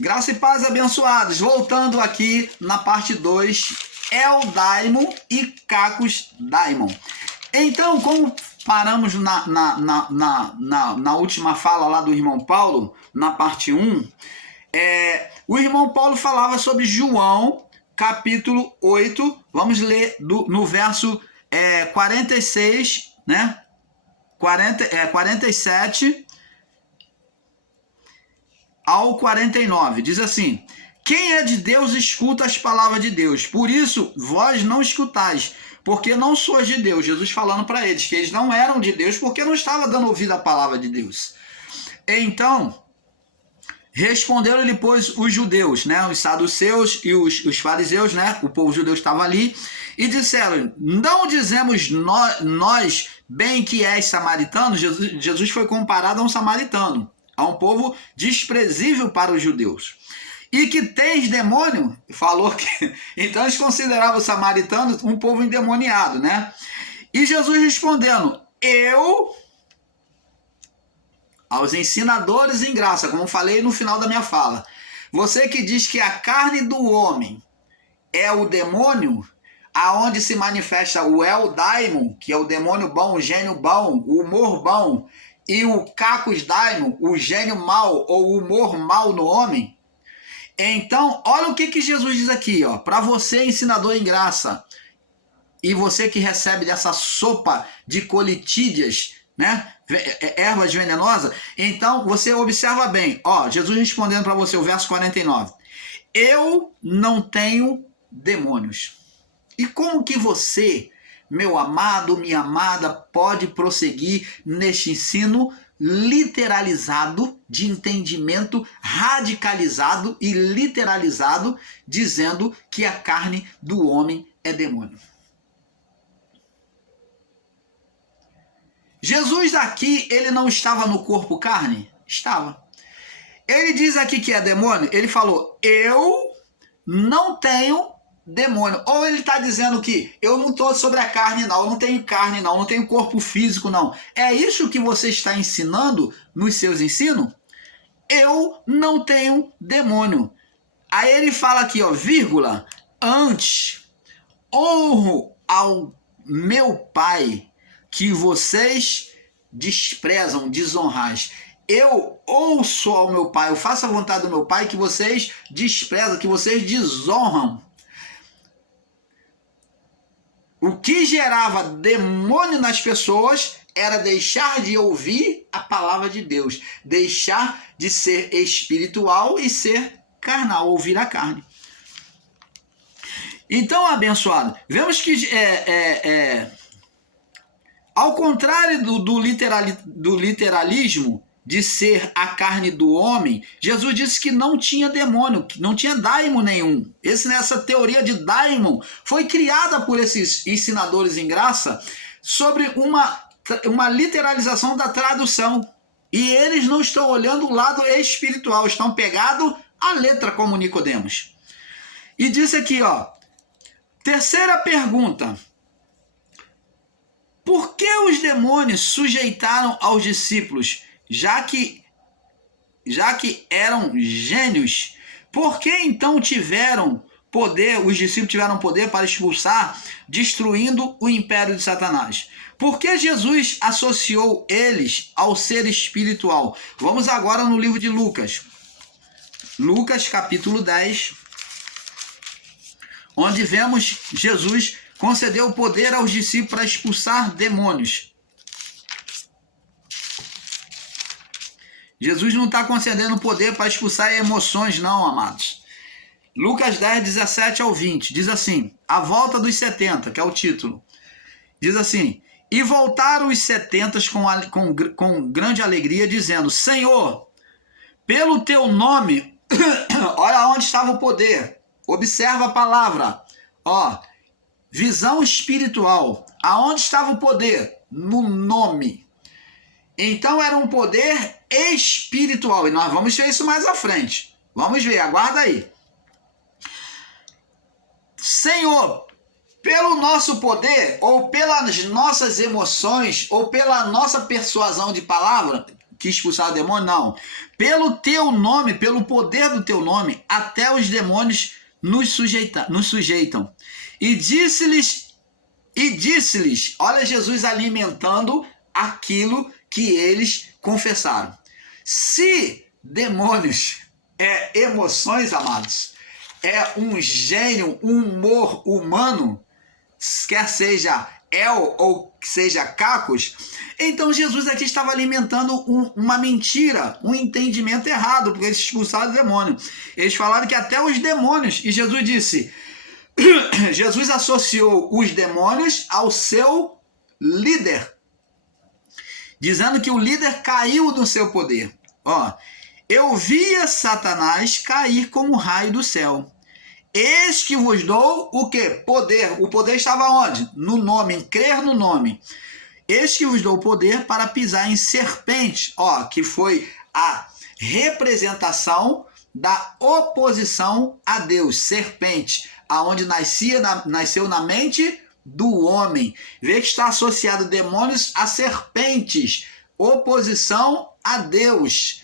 Graça e paz, abençoados. Voltando aqui na parte 2, Eldaimon e Cacos Daimon. Então, como paramos na última fala lá do irmão Paulo, na parte 1, o irmão Paulo falava sobre João, capítulo 8. Vamos ler no verso 46, né? 47 ao 49. Diz assim: quem é de Deus escuta as palavras de Deus. Por isso, vós não escutais, porque não sois de Deus. Jesus falando para eles que eles não eram de Deus, porque não estava dando ouvido à palavra de Deus. Então, responderam-lhe, pois, os judeus, né, os saduceus e os fariseus, né, o povo judeu estava ali, e disseram: não dizemos nós bem que és samaritano? Jesus foi comparado a um samaritano, a um povo desprezível para os judeus. E que tens demônio? Falou que... Então eles consideravam os samaritanos um povo endemoniado, né? E Jesus respondendo: eu... aos ensinadores em graça, como falei no final da minha fala, você que diz que a carne do homem é o demônio, aonde se manifesta o Eldaimon, que é o demônio bom, o gênio bom, o humor bom, e o Cacos Daimon, o gênio mal ou o humor mal no homem. Então, olha o que Jesus diz aqui, ó, para você, ensinador em graça, e você que recebe dessa sopa de colitídeas, né, ervas venenosas. Então, você observa bem, ó, Jesus respondendo para você, o verso 49. Eu não tenho demônios. E como que você, meu amado, minha amada, pode prosseguir neste ensino literalizado, de entendimento radicalizado e literalizado, dizendo que a carne do homem é demônio? Jesus aqui, ele não estava no corpo carne? Estava. Ele diz aqui que é demônio? Ele falou: eu não tenho demônio. Ou ele está dizendo que eu não estou sobre a carne, não, eu não tenho carne, não tenho corpo físico, não. É isso que você está ensinando nos seus ensinos? Eu não tenho demônio. Aí ele fala aqui, ó, vírgula, antes, honro ao meu Pai, que vocês desprezam, desonrais. Eu ouço ao meu Pai, eu faço a vontade do meu Pai, que vocês desprezam, que vocês desonram. O que gerava demônio nas pessoas era deixar de ouvir a palavra de Deus, deixar de ser espiritual e ser carnal, ouvir a carne. Então, abençoado, vemos que ao contrário do literalismo de ser a carne do homem, Jesus disse que não tinha demônio, que não tinha daimon nenhum. Essa teoria de daimon foi criada por esses ensinadores em graça sobre uma literalização da tradução. E eles não estão olhando o lado espiritual, estão pegados à letra como Nicodemos. E disse aqui, ó, terceira pergunta: por que os demônios sujeitaram aos discípulos, já que eram gênios? Por que então tiveram poder, os discípulos tiveram poder para expulsar, destruindo o império de Satanás? Por que Jesus associou eles ao ser espiritual? Vamos agora no livro de Lucas. Lucas capítulo 10, onde vemos Jesus concedeu o poder aos discípulos para expulsar demônios. Jesus não está concedendo poder para expulsar emoções, não, amados. Lucas 10, 17 ao 20, diz assim, a volta dos 70, que é o título. Diz assim, e voltaram os 70 com grande alegria, dizendo, Senhor, pelo teu nome, olha onde estava o poder, observa a palavra, ó, visão espiritual, aonde estava o poder? No nome. Então era um poder espiritual, e nós vamos ver isso mais à frente. Vamos ver, aguarda aí. Senhor, pelo nosso poder, ou pelas nossas emoções, ou pela nossa persuasão de palavra, que expulsaram o demônio? Não. Pelo teu nome, pelo poder do teu nome, até os demônios nos sujeitam. E disse-lhes, olha Jesus alimentando aquilo que eles confessaram. Se demônios é emoções, amados, é um gênio, um humor humano, quer seja El ou seja Cacos, então Jesus aqui estava alimentando uma mentira, um entendimento errado, porque eles expulsaram o demônio. Eles falaram que até os demônios, e Jesus disse, Jesus associou os demônios ao seu líder, dizendo que o líder caiu no seu poder. Ó, eu via Satanás cair como raio do céu. Eis que vos dou o quê? Poder. O poder estava onde? No nome, em crer no nome. Eis que vos dou o poder para pisar em serpentes. Ó, que foi a representação da oposição a Deus. Serpente, aonde nasceu na mente do homem. Vê que está associado demônios a serpentes. Oposição a Deus.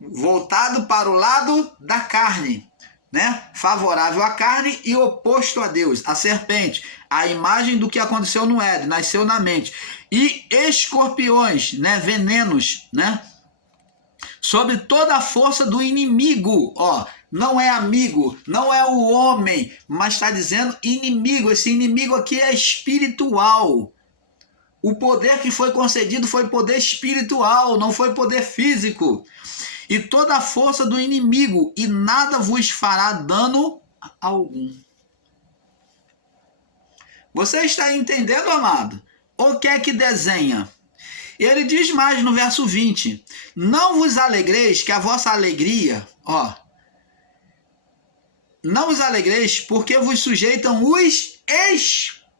Voltado para o lado da carne. Né? Favorável à carne e oposto a Deus, a serpente, a imagem do que aconteceu no Éden, nasceu na mente. E escorpiões, né? Venenos, né? Sobre toda a força do inimigo, ó, não é amigo, não é o homem, mas está dizendo inimigo. Esse inimigo aqui é espiritual. O poder que foi concedido foi poder espiritual, não foi poder físico. E toda a força do inimigo, e nada vos fará dano algum. Você está entendendo, amado? O que é que desenha? Ele diz mais no verso 20: não vos alegreis, que a vossa alegria, ó, não vos alegreis, porque vos sujeitam os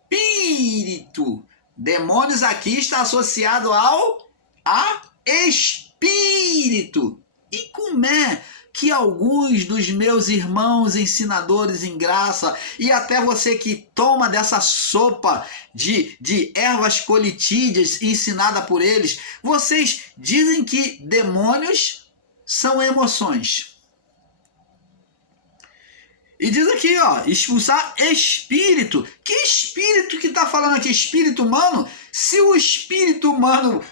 espíritos. Demônios aqui está associado a espírito. E como é que alguns dos meus irmãos ensinadores em graça, e até você que toma dessa sopa de ervas colitídeas ensinada por eles, vocês dizem que demônios são emoções. E diz aqui, ó, expulsar espírito. Que espírito que está falando aqui? Espírito humano? Se o espírito humano,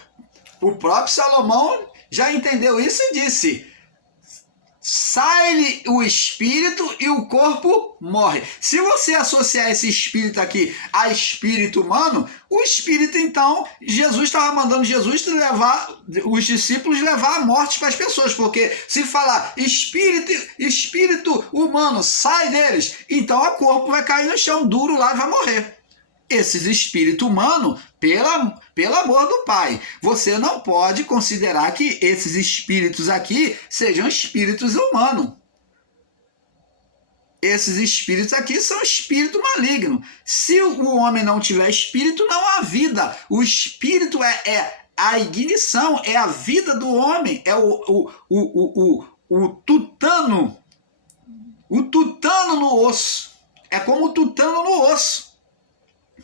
o próprio Salomão já entendeu isso e disse: sai-lhe o espírito e o corpo morre. Se você associar esse espírito aqui a espírito humano, o espírito, então, Jesus estava mandando os discípulos levar a morte para as pessoas, porque se falar espírito humano, sai deles, então o corpo vai cair no chão duro lá e vai morrer. Esses espíritos humanos, pelo amor do Pai, você não pode considerar que esses espíritos aqui sejam espíritos humanos. Esses espíritos aqui são espírito maligno. Se o homem não tiver espírito, não há vida. O espírito é a ignição, é a vida do homem, é o tutano. O tutano no osso. É como o tutano no osso.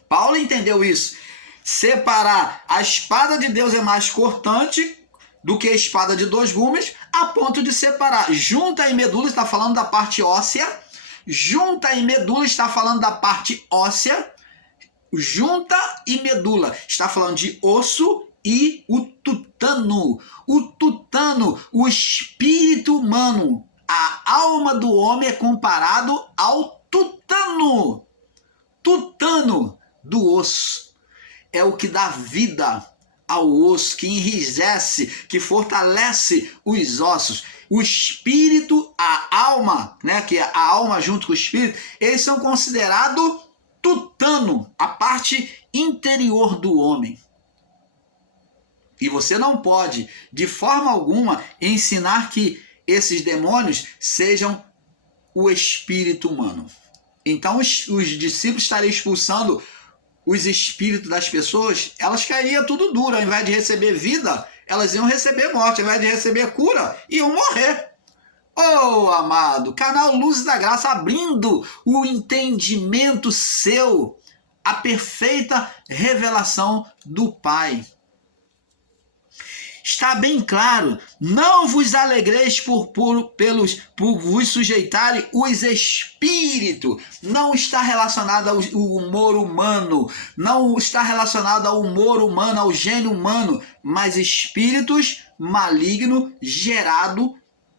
Paulo entendeu isso. Separar a espada de Deus é mais cortante do que a espada de dois gumes, a ponto de separar junta e medula, está falando da parte óssea. Junta e medula está falando da parte óssea. Junta e medula está falando de osso e o tutano. O tutano, o espírito humano, a alma do homem é comparado ao tutano. Tutano do osso. É o que dá vida ao osso, que enrijece, que fortalece os ossos. O espírito, a alma, né, que é a alma junto com o espírito, eles são considerados tutano, a parte interior do homem. E você não pode, de forma alguma, ensinar que esses demônios sejam o espírito humano. Então os discípulos estariam expulsando os espíritos das pessoas, elas cairiam tudo duro. Ao invés de receber vida, elas iam receber morte. Ao invés de receber cura, iam morrer. Oh, amado, canal Luz da Graça abrindo o entendimento seu, a perfeita revelação do Pai. está bem claro. Não vos alegreis por vos sujeitarem os espíritos. Não está relacionado ao humor humano. Não está relacionado ao humor humano, ao gênio humano. Mas espíritos malignos gerados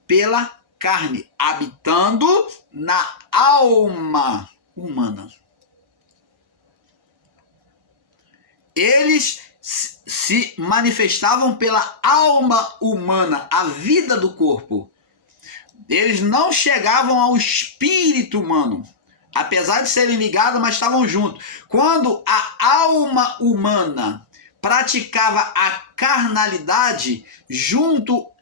pela carne, habitando na alma humana. Eles se manifestavam pela alma humana, a vida do corpo. Eles não chegavam ao espírito humano, apesar de serem ligados, mas estavam juntos. Quando a alma humana praticava a carnalidade,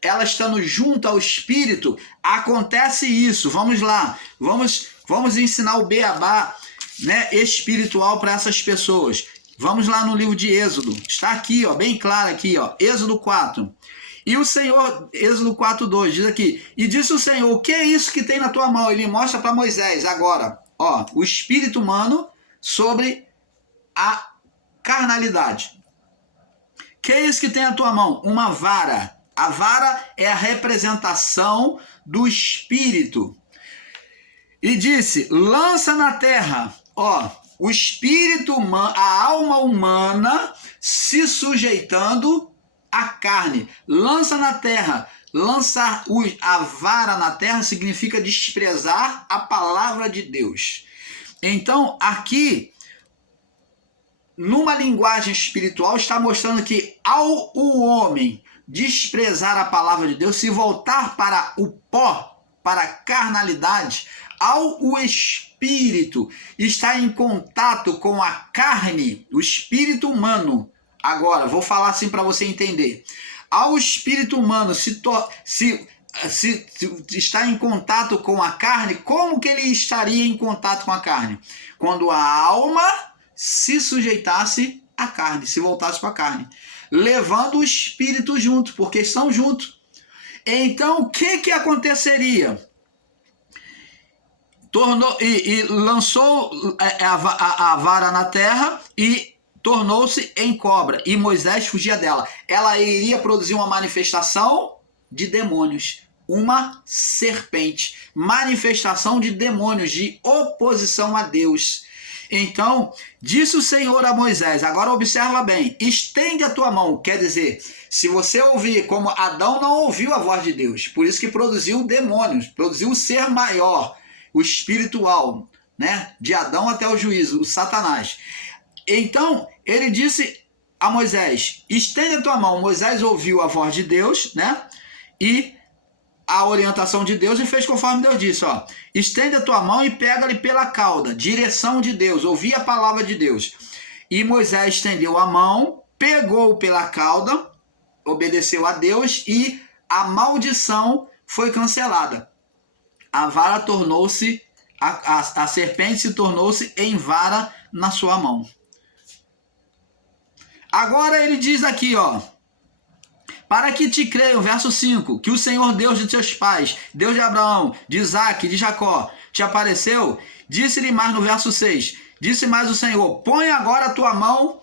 ela estando junto ao espírito, acontece isso. Vamos lá, vamos ensinar o beabá, né, espiritual para essas pessoas. Vamos lá no livro de Êxodo. Está aqui, ó, bem claro aqui, ó, Êxodo 4. E o Senhor, Êxodo 4:2, diz aqui: e disse o Senhor, o que é isso que tem na tua mão? Ele mostra para Moisés agora, ó, o espírito humano sobre a carnalidade. Que é isso que tem na tua mão? Uma vara. A vara é a representação do espírito. E disse: lança na terra, ó, o espírito humano, a alma humana se sujeitando à carne. Lança na terra. Lançar a vara na terra significa desprezar a palavra de Deus. Então, aqui, numa linguagem espiritual, está mostrando que ao o homem desprezar a palavra de Deus, se voltar para o pó, para a carnalidade, ao o espírito estar em contato com a carne, o espírito humano. Agora, vou falar assim para você entender. Ao espírito humano se está em contato com a carne, como que ele estaria em contato com a carne? Quando a alma se sujeitasse à carne, se voltasse para a carne, levando o espírito junto, porque estão juntos. Então, o que aconteceria? Lançou a vara na terra e tornou-se em cobra, e Moisés fugia dela. Ela iria produzir uma manifestação de demônios, uma serpente, manifestação de demônios, de oposição a Deus. Então, disse o Senhor a Moisés, agora observa bem, estende a tua mão, quer dizer, se você ouvir, como Adão não ouviu a voz de Deus, por isso que produziu demônios, produziu o ser maior, o espiritual, né, de Adão até o juízo, o Satanás. Então, ele disse a Moisés, estende a tua mão. Moisés ouviu a voz de Deus, né, e a orientação de Deus, e fez conforme Deus disse, ó, estende a tua mão e pega-lhe pela cauda, direção de Deus, ouvi a palavra de Deus. E Moisés estendeu a mão, pegou pela cauda, obedeceu a Deus, e a maldição foi cancelada. A vara tornou-se, a serpente se tornou-se em vara na sua mão. Agora ele diz aqui, ó, para que te creiam, verso 5, que o Senhor Deus de teus pais, Deus de Abraão, de Isaque, de Jacó, te apareceu, disse-lhe mais no verso 6, disse mais o Senhor, põe agora a tua mão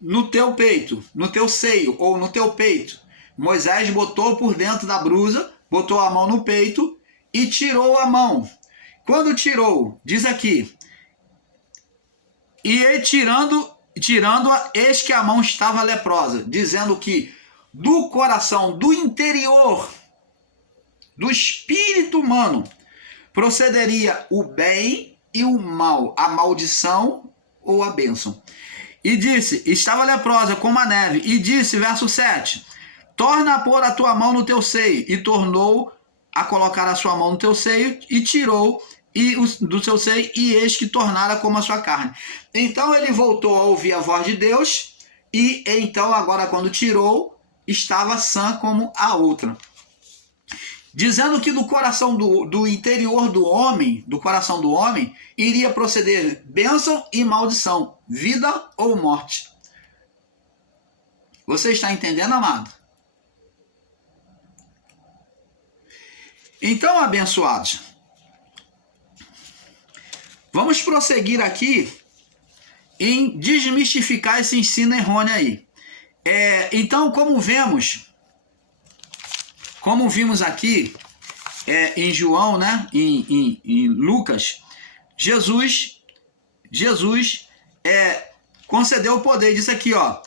no teu peito, no teu seio, ou no teu peito. Moisés botou por dentro da blusa, botou a mão no peito e tirou a mão. Quando tirou, diz aqui, e tirando-a, eis que a mão estava leprosa, dizendo que do coração, do interior, do espírito humano, procederia o bem e o mal, a maldição ou a bênção. E disse, estava leprosa como a neve, e disse, verso 7, torna a pôr a tua mão no teu seio, e tornou a colocar a sua mão no teu seio, e tirou do seu seio, e eis que tornara como a sua carne. Então ele voltou a ouvir a voz de Deus, e então agora quando tirou, estava sã como a outra. Dizendo que do coração do interior do homem, do coração do homem, iria proceder bênção e maldição, vida ou morte. Você está entendendo, amado? Então, abençoados, vamos prosseguir aqui em desmistificar esse ensino errôneo aí. Então, como vemos, como vimos aqui em João, né? Em Lucas, Jesus concedeu o poder. Disse aqui, ó,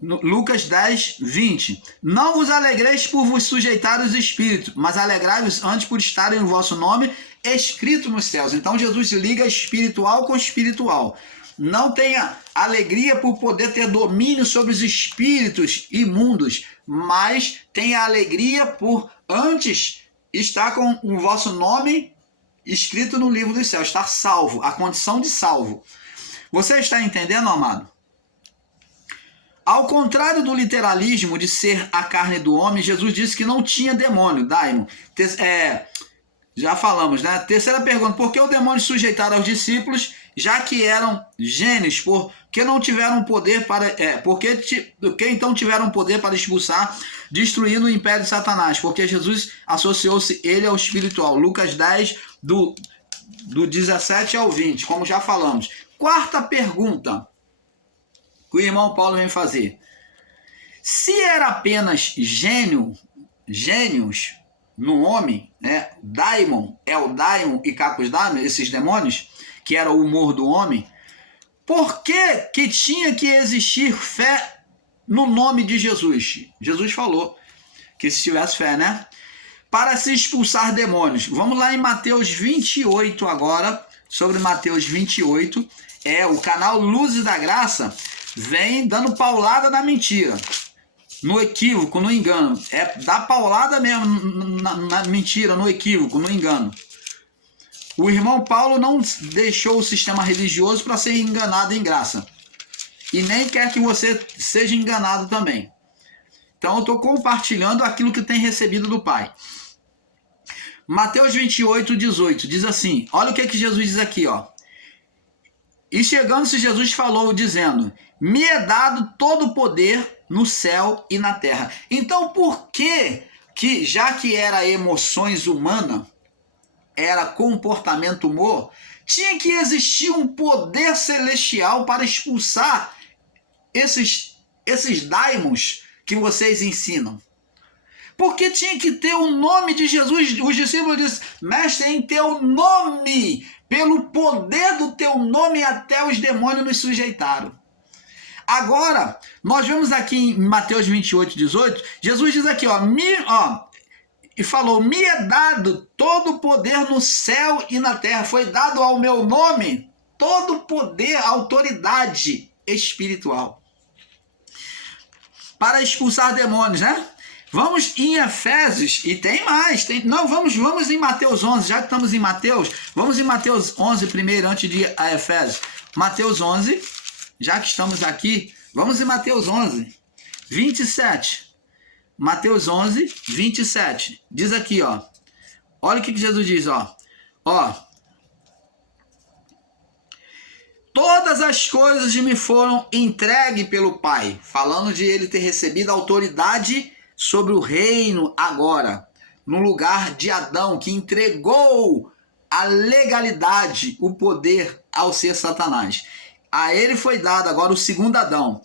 Lucas 10, 20. Não vos alegreis por vos sujeitar os espíritos, mas alegrai-vos antes por estarem o vosso nome escrito nos céus. Então Jesus liga espiritual com espiritual. Não tenha alegria por poder ter domínio sobre os espíritos imundos, mas tenha alegria por antes estar com o vosso nome escrito no livro dos céus, estar salvo, a condição de salvo. Você está entendendo, amado? Ao contrário do literalismo de ser a carne do homem, Jesus disse que não tinha demônio, daimon. Já falamos, né? Terceira pergunta: por que o demônio sujeitaram aos discípulos, já que eram gênios? Por que não tiveram poder para... por que então tiveram poder para expulsar, destruindo o império de Satanás? Porque Jesus associou-se ele ao espiritual. Lucas 10, do 17 ao 20, como já falamos. Quarta pergunta que o irmão Paulo vem fazer: se era apenas gênios no homem, né? Daimon, Eldaimon e Cacusdaimon, esses demônios, que era o humor do homem, por que tinha que existir fé no nome de Jesus? Jesus falou que se tivesse fé, né? Para se expulsar demônios. Vamos lá em Mateus 28 agora, sobre Mateus 28. O canal Luzes da Graça vem dando paulada na mentira, no equívoco, no engano. Dá paulada mesmo na mentira, no equívoco, no engano. O irmão Paulo não deixou o sistema religioso para ser enganado em graça. E nem quer que você seja enganado também. Então eu estou compartilhando aquilo que tem recebido do Pai. Mateus 28, 18, diz assim, olha o que Jesus diz aqui, ó. E chegando-se Jesus falou, dizendo: me é dado todo o poder no céu e na terra. Então por que, já que era emoções humanas, era comportamento humor, tinha que existir um poder celestial para expulsar esses daimons que vocês ensinam? Porque tinha que ter o nome de Jesus. Os discípulos disseram: mestre, em teu nome, pelo poder do teu nome, até os demônios nos sujeitaram. Agora, nós vemos aqui em Mateus 28, 18, Jesus diz aqui, e falou: me é dado todo o poder no céu e na terra. Foi dado ao meu nome todo o poder, autoridade espiritual para expulsar demônios, né? Vamos em Efésios, e tem mais. Vamos em Mateus 11, já que estamos em Mateus, vamos em Mateus 11 primeiro, antes de Efésios. Mateus 11, já que estamos aqui, vamos em Mateus 11, 27. Mateus 11, 27. Diz aqui, ó. Olha o que Jesus diz, ó. Todas as coisas me foram entregues pelo Pai. Falando de ele ter recebido autoridade sobre o reino agora, no lugar de Adão, que entregou a legalidade, o poder ao ser Satanás. A ele foi dado agora o segundo Adão.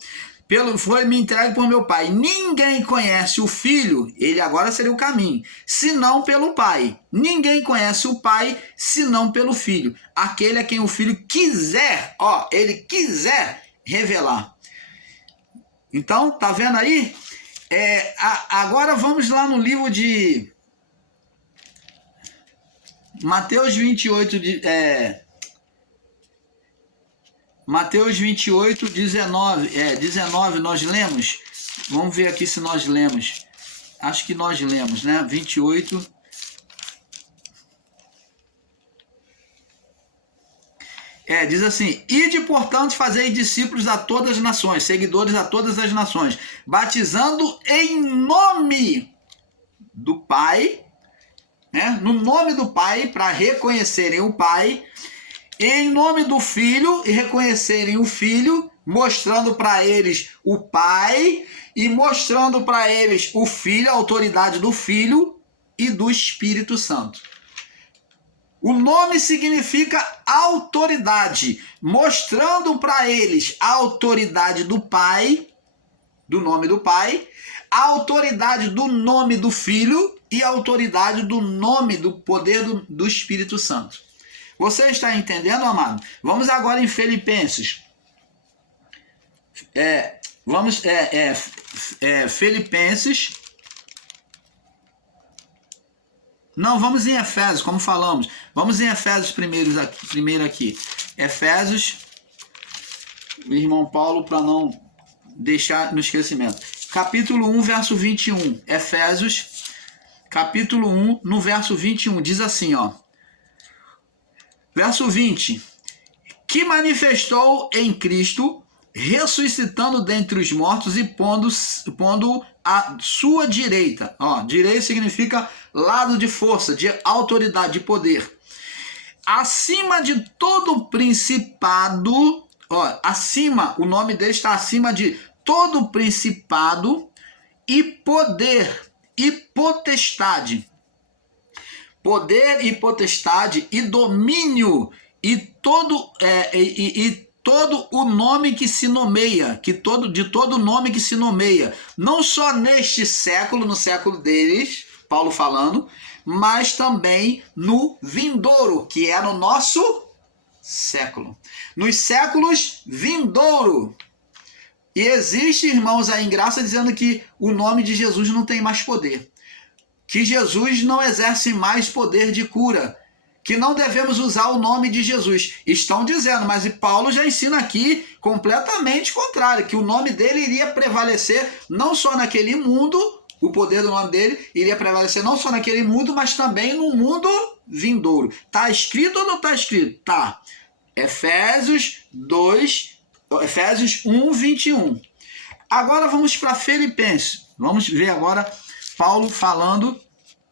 Foi-me entregue por meu Pai. Ninguém conhece o Filho, ele agora seria o caminho, senão pelo Pai. Ninguém conhece o Pai, senão pelo Filho. Aquele a quem o Filho quiser, ele quiser revelar. Então, tá vendo aí? Agora vamos lá no livro de Mateus 28, Mateus 28, 19, 19 nós lemos. Vamos ver aqui se nós lemos. Acho que nós lemos, né? 28. Diz assim: ide, portanto, fazei discípulos a todas as nações, seguidores a todas as nações, batizando em nome do Pai, né? No nome do Pai, para reconhecerem o Pai, em nome do Filho, e reconhecerem o Filho, mostrando para eles o Pai, e mostrando para eles o Filho, a autoridade do Filho e do Espírito Santo. O nome significa autoridade, mostrando para eles a autoridade do Pai, do nome do Pai, a autoridade do nome do Filho e autoridade do nome, do poder do Espírito Santo. Você está entendendo, amado? Vamos agora em Filipenses. Filipenses. Não, vamos em Efésios, como falamos. Vamos em Efésios primeiro aqui. Efésios, o irmão Paulo, para não deixar no esquecimento. Capítulo 1, verso 21. Efésios, capítulo 1, no verso 21. Diz assim, ó. Verso 20. Que manifestou em Cristo, ressuscitando dentre os mortos e pondo à sua direita. Ó, direita significa lado de força, de autoridade, de poder. Acima de todo principado, ó, acima, o nome dele está acima de todo principado e poder e potestade. Poder e potestade e domínio e todo o nome que se nomeia, de todo nome que se nomeia, não só neste século, no século deles, Paulo falando, mas também no vindouro, que é no nosso século. Nos séculos vindouro. E existe, irmãos, aí em graça dizendo que o nome de Jesus não tem mais poder. Que Jesus não exerce mais poder de cura, que não devemos usar o nome de Jesus. Estão dizendo, mas Paulo já ensina aqui completamente contrário, que o nome dele iria prevalecer não só naquele mundo, o poder do nome dele iria prevalecer não só naquele mundo, mas também no mundo vindouro. Está escrito ou não está escrito? Tá. Efésios 1, 21. Agora vamos para Filipenses. Vamos ver agora Paulo falando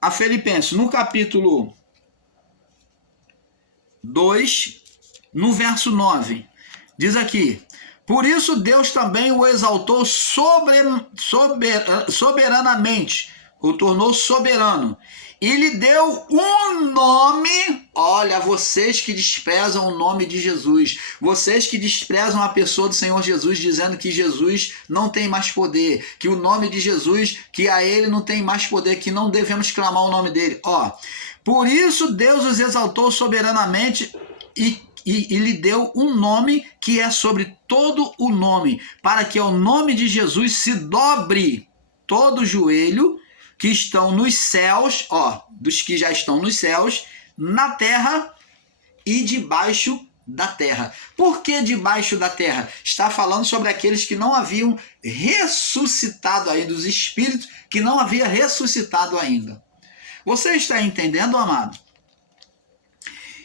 a Filipenses, no capítulo 2, no verso 9, diz aqui: por isso Deus também o exaltou soberanamente, o tornou soberano, e lhe deu um nome. Olha, vocês que desprezam o nome de Jesus, vocês que desprezam a pessoa do Senhor Jesus, dizendo que Jesus não tem mais poder, que o nome de Jesus, que a ele não tem mais poder, que não devemos clamar o nome dele. Ó, por isso Deus os exaltou soberanamente e lhe deu um nome que é sobre todo o nome, para que ao nome de Jesus se dobre todo o joelho que estão nos céus, ó, dos que já estão nos céus, na terra e debaixo da terra. Por que debaixo da terra? Está falando sobre aqueles que não haviam ressuscitado ainda, os espíritos que não haviam ressuscitado ainda. Você está entendendo, amado?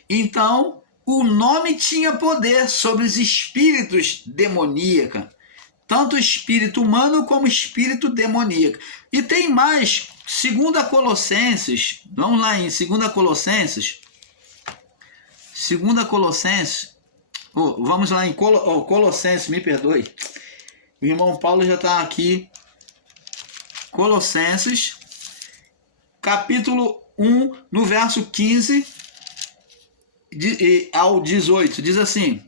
Então, o nome tinha poder sobre os espíritos demoníacos, tanto espírito humano como espírito demoníaco. E tem mais, 2 Colossenses, vamos lá em 2 Colossenses, vamos lá em Colossenses, me perdoe, o irmão Paulo já está aqui, Colossenses, capítulo 1, no verso 15 ao 18, diz assim,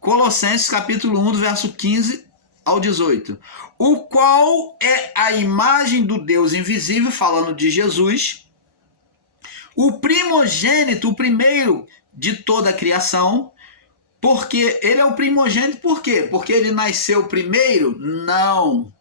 Colossenses capítulo 1, do verso 15 ao 18, o qual é a imagem do Deus invisível, falando de Jesus, o primogênito, o primeiro de toda a criação. Porque ele é o primogênito, por quê? Porque ele nasceu primeiro? Não.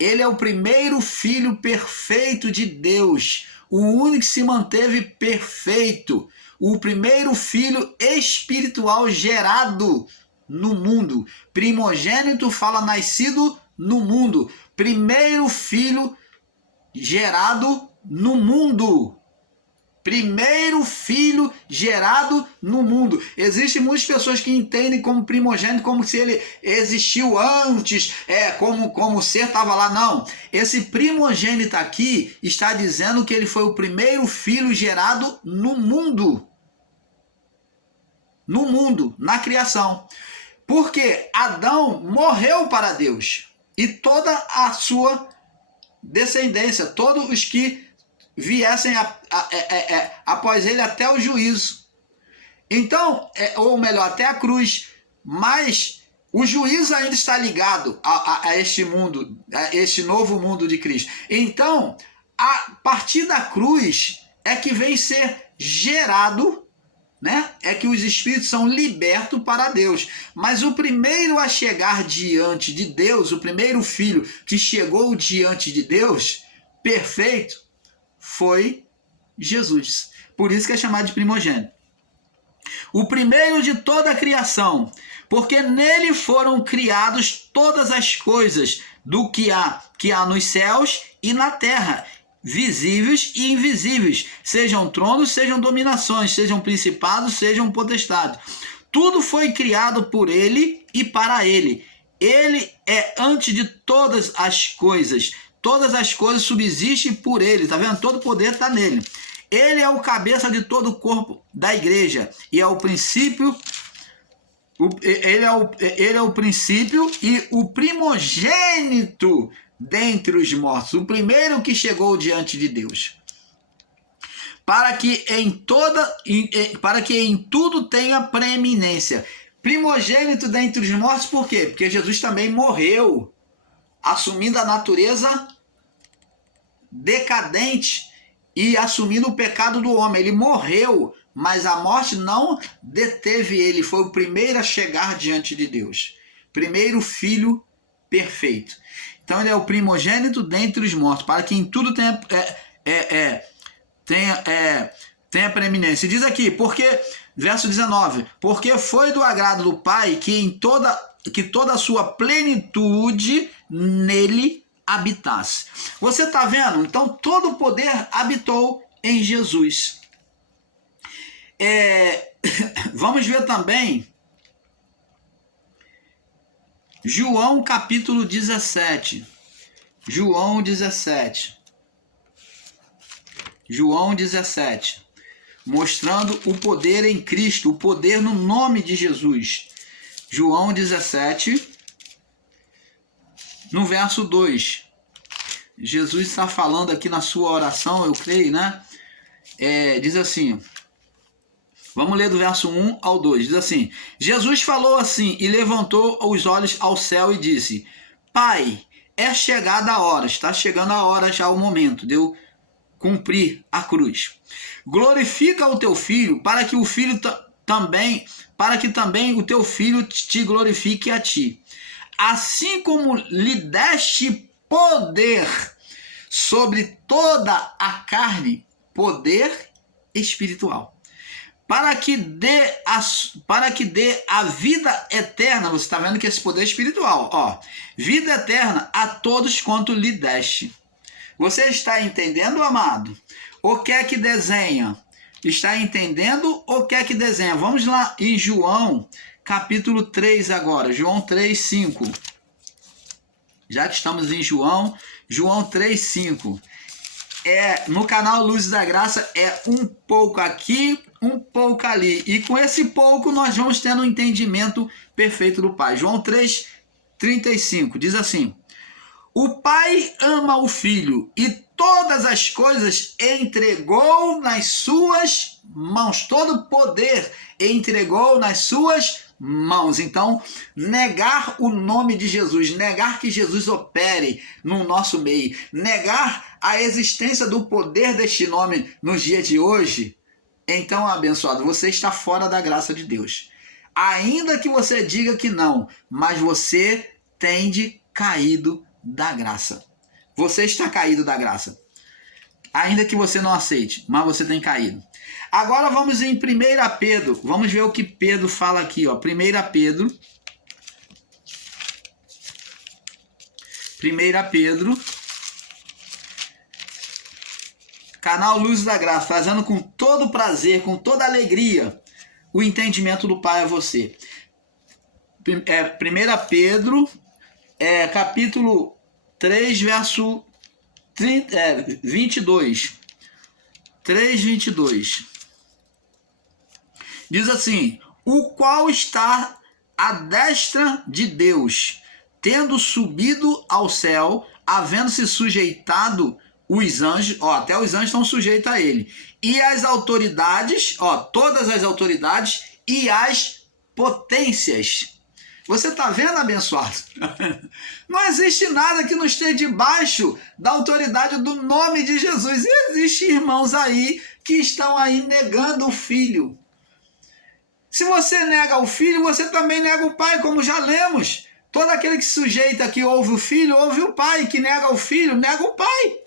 Ele é o primeiro filho perfeito de Deus, o único que se manteve perfeito, o primeiro filho espiritual gerado no mundo. Primogênito fala nascido no mundo. Primeiro filho gerado no mundo. Primeiro filho gerado no mundo. Existem muitas pessoas que entendem como primogênito como se ele existiu antes, como o ser estava lá. Não. Esse primogênito aqui está dizendo que ele foi o primeiro filho gerado no mundo. No mundo, na criação. Porque Adão morreu para Deus. E toda a sua descendência, todos os que viessem após ele até o juízo. Então, ou melhor, até a cruz. Mas o juízo ainda está ligado a este mundo, a este novo mundo de Cristo. Então, A partir da cruz é que vem ser gerado, né? É que os espíritos são libertos para Deus. Mas o primeiro a chegar diante de Deus, o primeiro filho que chegou diante de Deus, perfeito, foi Jesus. Por isso que é chamado de primogênito. O primeiro de toda a criação, porque nele foram criadas todas as coisas do que há nos céus e na terra, visíveis e invisíveis, sejam tronos, sejam dominações, sejam principados, sejam potestades. Tudo foi criado por ele e para ele. Ele é antes de todas as coisas. Todas as coisas subsistem por ele. Tá vendo? Todo poder está nele. Ele é o cabeça de todo o corpo da igreja e é o princípio. Ele é o princípio e o primogênito dentre os mortos, o primeiro que chegou diante de Deus, para que em tudo tenha preeminência. Primogênito dentre os mortos, por quê? Porque Jesus também morreu, assumindo a natureza decadente e assumindo o pecado do homem. Ele morreu, mas a morte não deteve ele. Foi o primeiro a chegar diante de Deus. Primeiro filho perfeito. Então ele é o primogênito dentre os mortos, para que em tudo tenha preeminência. Diz aqui, porque, verso 19, porque foi do agrado do Pai que toda a sua plenitude nele habitasse. Você está vendo? Então todo o poder habitou em Jesus. Vamos ver também João capítulo 17. João 17. Mostrando o poder em Cristo, o poder no nome de Jesus. João 17, no verso 2. Jesus está falando aqui na sua oração, eu creio, né? Diz assim... Vamos ler do verso 1 ao 2. Diz assim: Jesus falou assim e levantou os olhos ao céu e disse: Pai, é chegada a hora, está chegando a hora já, o momento de eu cumprir a cruz. Glorifica o teu filho, para que também o teu filho te glorifique a ti. Assim como lhe deste poder sobre toda a carne, poder espiritual, para que dê a vida eterna. Você está vendo que esse poder espiritual, vida eterna a todos quanto lhe deste. Você está entendendo, amado? O que é que desenha? Está entendendo o que é que desenha? Vamos lá em João, capítulo 3 agora. João 3, 5. Já que estamos em João 3, 5. No canal Luz da Graça é um pouco aqui, um pouco ali. E com esse pouco nós vamos tendo um entendimento perfeito do Pai. João 3, 35 diz assim: o Pai ama o Filho e todas as coisas entregou nas suas mãos. Todo poder entregou nas suas mãos. Então, negar o nome de Jesus, negar que Jesus opere no nosso meio, negar a existência do poder deste nome nos dias de hoje, então, abençoado, você está fora da graça de Deus. Ainda que você diga que não, mas você tem caído da graça. Você está caído da graça. Ainda que você não aceite, mas você tem caído. Agora vamos em 1 Pedro. Vamos ver o que Pedro fala aqui. 1 Pedro. Canal Luz da Graça, fazendo com todo prazer, com toda alegria, o entendimento do Pai a você. 1 Pedro, capítulo 3, verso 22. 3:22. Diz assim: o qual está à destra de Deus, tendo subido ao céu, havendo-se sujeitado os anjos, até os anjos estão sujeitos a ele, e as autoridades, todas as autoridades e as potências. Você está vendo, abençoado? Não existe nada que não esteja debaixo da autoridade do nome de Jesus. E existem irmãos aí que estão aí negando o Filho. Se você nega o Filho, você também nega o Pai, como já lemos. Todo aquele que sujeita que ouve o Filho, ouve o Pai. Que nega o Filho, nega o Pai.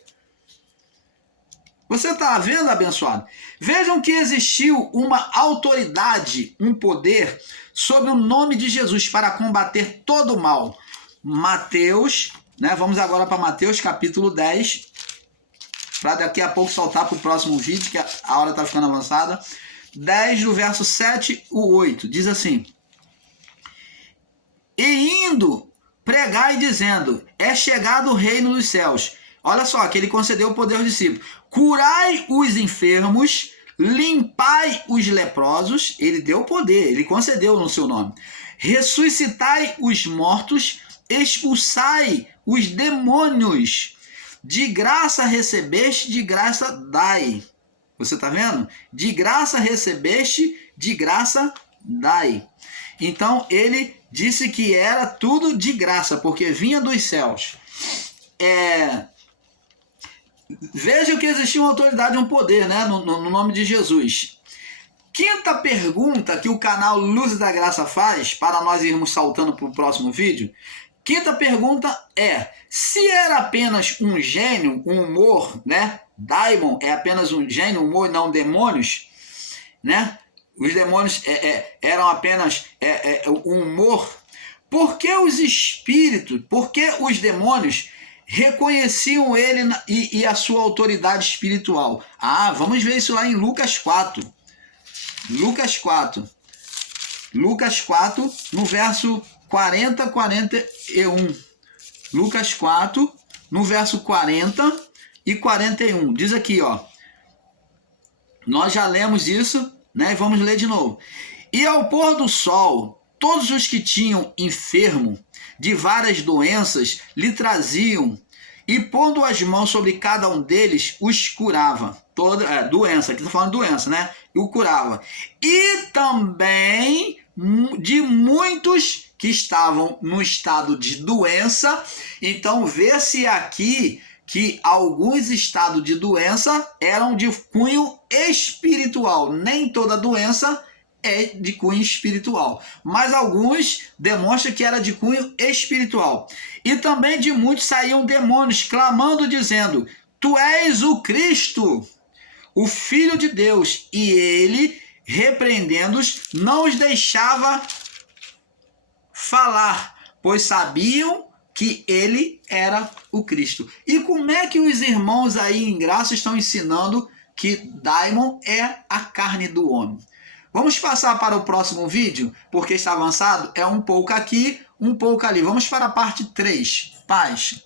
Você está vendo, abençoado? Vejam que existiu uma autoridade, um poder sobre o nome de Jesus para combater todo o mal. Mateus, né? Vamos agora para Mateus capítulo 10, para daqui a pouco saltar para o próximo vídeo, que a hora está ficando avançada. 10 do verso 7 ao 8, diz assim: E indo, pregai dizendo, é chegado o reino dos céus. Olha só, que ele concedeu o poder aos discípulos. Curai os enfermos, limpai os leprosos. Ele deu o poder, ele concedeu no seu nome. Ressuscitai os mortos, expulsai os demônios. De graça recebeste, de graça dai. Você está vendo? De graça recebeste, de graça dai. Então ele disse que era tudo de graça, porque vinha dos céus. Veja que existia uma autoridade e um poder, né, no nome de Jesus. Quinta pergunta que o canal Luz da Graça faz, para nós irmos saltando para o próximo vídeo. Quinta pergunta é: se era apenas um gênio, um humor, né? Daimon é apenas um gênio, um humor, não demônios, né? Os demônios eram apenas um humor. Por que os espíritos, por que os demônios reconheciam ele e a sua autoridade espiritual? Vamos ver isso lá em Lucas 4. Lucas 4, no verso 40, 41. Lucas 4, no verso 40 e 41. Diz aqui, ó. Nós já lemos isso, né? E vamos ler de novo. E ao pôr do sol, todos os que tinham enfermo de várias doenças lhe traziam, e pondo as mãos sobre cada um deles, os curava. Toda doença, aqui está falando de doença, né? E o curava. E também de muitos que estavam no estado de doença. Então vê-se aqui que alguns estados de doença eram de cunho espiritual. Nem toda doença é de cunho espiritual, mas alguns demonstram que era de cunho espiritual. E também de muitos saíam demônios, clamando, dizendo: Tu és o Cristo, o Filho de Deus. E ele, repreendendo-os, não os deixava falar, pois sabiam que ele era o Cristo. E como é que os irmãos aí em graça estão ensinando que Daimon é a carne do homem? Vamos passar para o próximo vídeo, porque está avançado, é um pouco aqui, um pouco ali. Vamos para a parte 3. Paz.